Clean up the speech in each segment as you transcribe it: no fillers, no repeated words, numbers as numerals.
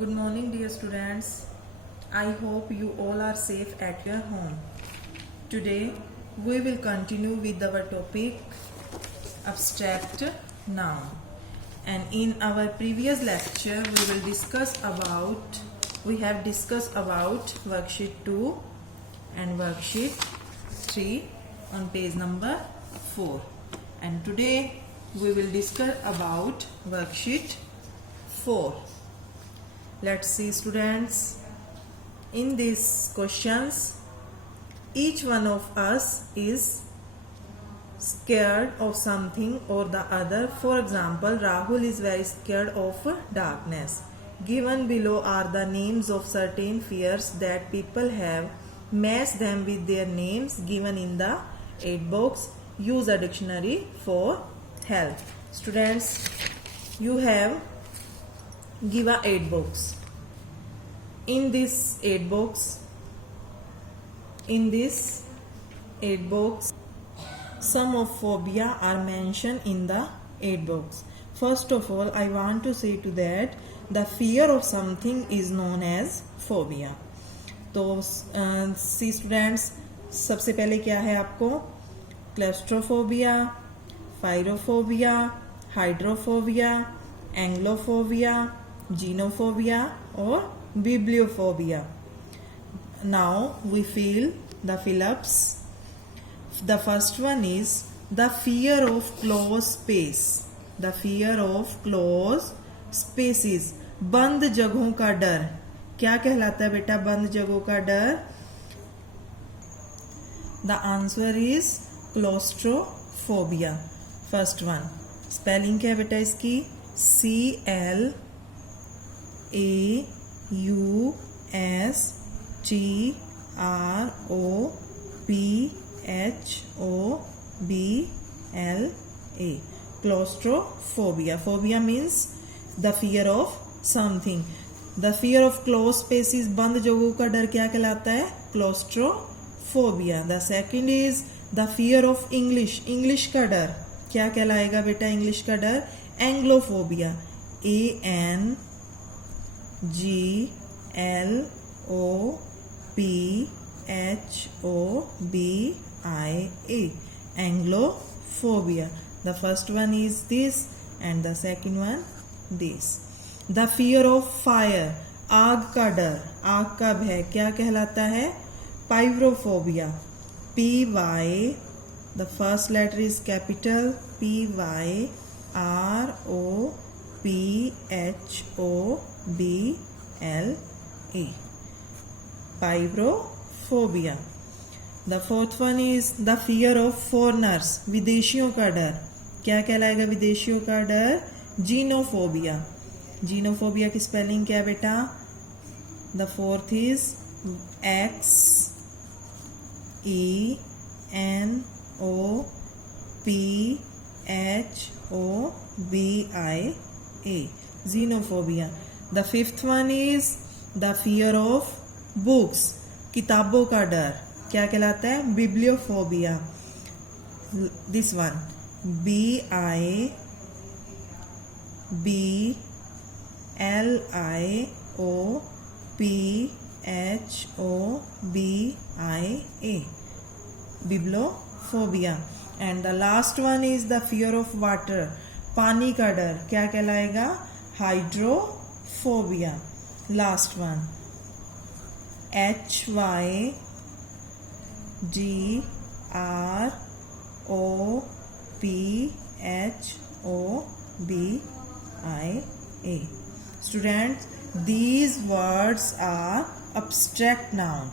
Good morning, dear students. I hope you all are safe at your home. Today, we will continue with our topic abstract noun. And in our previous lecture, we have discussed about worksheet 2 and worksheet 3 on page number 4. And today, we will discuss about worksheet 4. Let's see, students. In these questions, each one of us is scared of something or the other. For example, Rahul is very scared of darkness. Given below are the names of certain fears that people have. Match them with their names given in the aid box. Use a dictionary for help. Students, you have given aid box. In this aid box, some of phobia are mentioned in the aid box. First of all, I want to say to that the fear of something is known as phobia. तो सी students, सबसे पहले क्या है आपको? Claustrophobia, फाइरोफोबिया, hydrophobia, एंग्लोफोबिया, xenophobia और bibliophobia. Now we fill the fill-ups. The first one is the fear of closed space. The fear of closed spaces. बंद जगहों का डर. क्या कहलाता है बेटा बंद जगहों का डर? The answer is claustrophobia. First one. Spelling क्या है बेटा इसकी? CLAUSTROPHOBLA. Claustrophobia. Phobia means the fear of something. The fear of closed spaces. बंद जगहों का डर क्या कहलाता है? Claustrophobia. The second is the fear of English. English का डर क्या कहलाएगा बेटा? English का डर Anglophobia. ANGLOPHOBIA. Anglophobia. The first one is this and the second one this. The fear of fire. आग का डर, आग का भय क्या कहलाता है? Pyrophobia. PY. The first letter is capital PYROPHOBLA. Pyrophobia. The fourth one is the fear of foreigners. विदेशियों का डर क्या कहलाएगा? विदेशियों का डर Xenophobia. Xenophobia की स्पेलिंग क्या है बेटा? The fourth is XENOPHOBIA. Xenophobia. The fifth one is the fear of books. किताबों का डर क्या कहलाता है? Bibliophobia. This one BIBLIOPHOBIA. Bibliophobia. And the last one is the fear of water. पानी का डर क्या कहलाएगा? Hydrophobia. Last one HYDROPHOBIA. Students, these words are abstract noun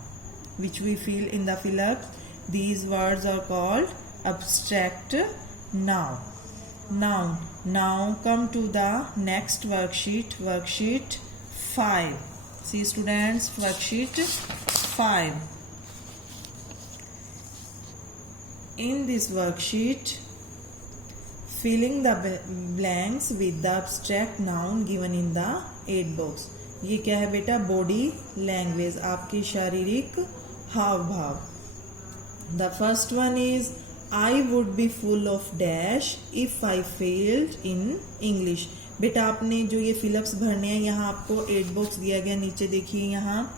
which we fill in the fill-up. These words are called abstract noun. Now come to the next worksheet, worksheet 5. See students, worksheet 5. In this worksheet, filling the blanks with the abstract noun given in the aid box. ये क्या है बेटा? Body language, आपके शारीरिक हाव भाव. The first one is I would be full of dash if I failed in English. बेटा आपने जो ये फिलअप्स भरने हैं, यहाँ आपको 8 बॉक्स दिया गया, नीचे देखिए यहाँ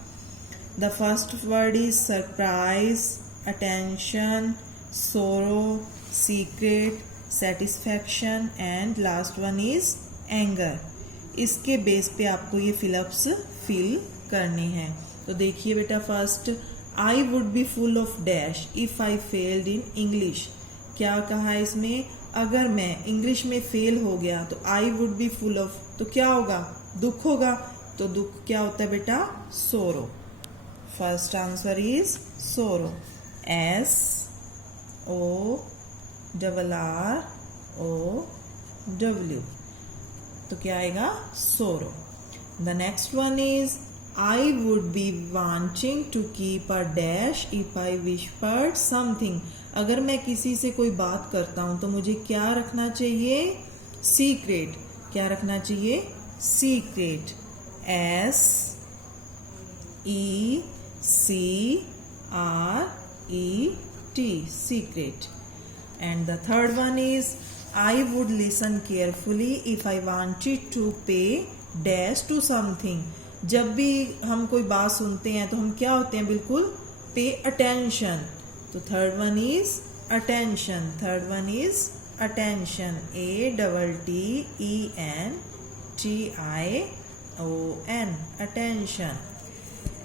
the first word is surprise, attention, sorrow, secret, satisfaction and last one is anger. इसके बेस पे आपको ये फिलअप्स फिल करने हैं। तो देखिए बेटा, first I would B full of dash if I failed in English. क्या कहा है इसमें, अगर मैं इंग्लिश में फेल हो गया तो आई वुड बी फुल ऑफ, तो क्या होगा, दुख होगा। तो दुख क्या होता है बेटा, सोरो। फर्स्ट आंसर इज सोरो, S O R O W। तो क्या आएगा, sorrow. The next one is I would be wanting to keep a dash if I whispered something. अगर मैं किसी से कोई बात करता हूं तो मुझे क्या रखना चाहिए, सीक्रेट। क्या रखना चाहिए, secret, S E C R E T, secret. And the third one is I would listen carefully if I wanted to pay dash to something. जब भी हम कोई बात सुनते हैं तो हम क्या होते हैं, बिल्कुल पे अटेंशन। तो third one is attention, third one is attention, ATTENTION, attention.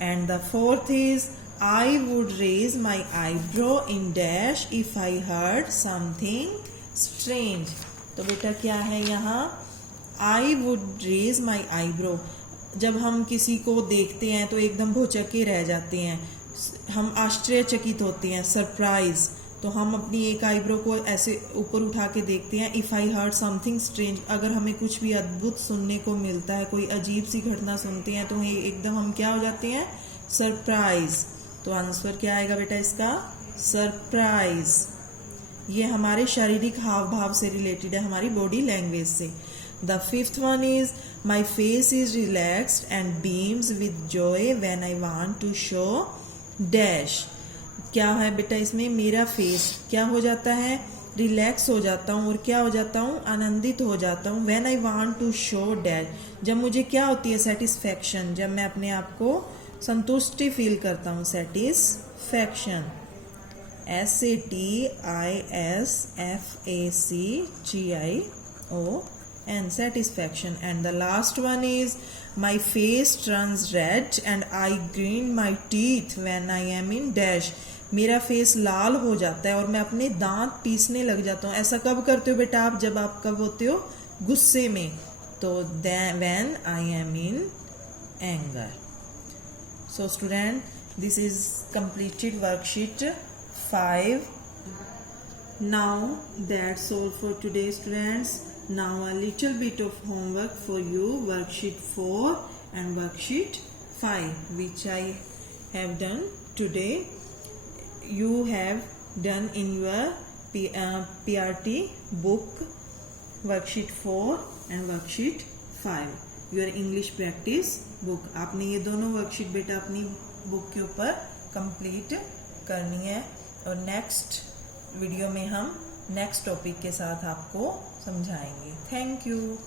And the fourth is I would raise my eyebrow in dash if I heard something strange. तो बेटा क्या है यहाँ, I would raise my eyebrow. जब हम किसी को देखते हैं तो एकदम भौचक्के रह जाते हैं, हम आश्चर्यचकित होते हैं, सरप्राइज। तो हम अपनी एक आईब्रो को ऐसे ऊपर उठा के देखते हैं। If I heard something strange, अगर हमें कुछ भी अद्भुत सुनने को मिलता है, कोई अजीब सी घटना सुनते हैं तो एकदम हम क्या हो जाते हैं, सरप्राइज। तो आंसर क्या आएगा बेटा इसका, सरप्राइज। ये हमारे शारीरिक हाव भाव से रिलेटेड है, हमारी बॉडी लैंग्वेज से। The fifth one is my face is relaxed and beams with joy when I want to show dash। क्या है बेटा इसमें, मेरा फेस क्या हो जाता है, रिलैक्स हो जाता हूँ और क्या हो जाता हूँ, आनंदित हो जाता हूँ। when I want to show dash, जब मुझे क्या होती है, सेटिस्फैक्शन, जब मैं अपने आप को संतुष्टि फील करता हूँ, satisfaction, SATISFACTION, satisfaction। And the last one is my face turns red and I grind my teeth when I am in dash। मेरा फेस लाल हो जाता है और मैं अपने दांत पीसने लग जाता हूँ। ऐसा कब करते हो बेटा आप, जब आप कब होते हो, गुस्से में। तो when I am in anger। So student, this is completed worksheet 5. Now that's all for today students. Now a little bit of homework for you, worksheet 4 and worksheet 5, which I have done today. You have done in your PRT book, worksheet 4 and worksheet 5, your English practice book। आपने ये दोनों worksheet बेटा अपनी book के ऊपर complete करनी है और नेक्स्ट वीडियो में हम नेक्स्ट टॉपिक के साथ आपको समझाएंगे। Thank you.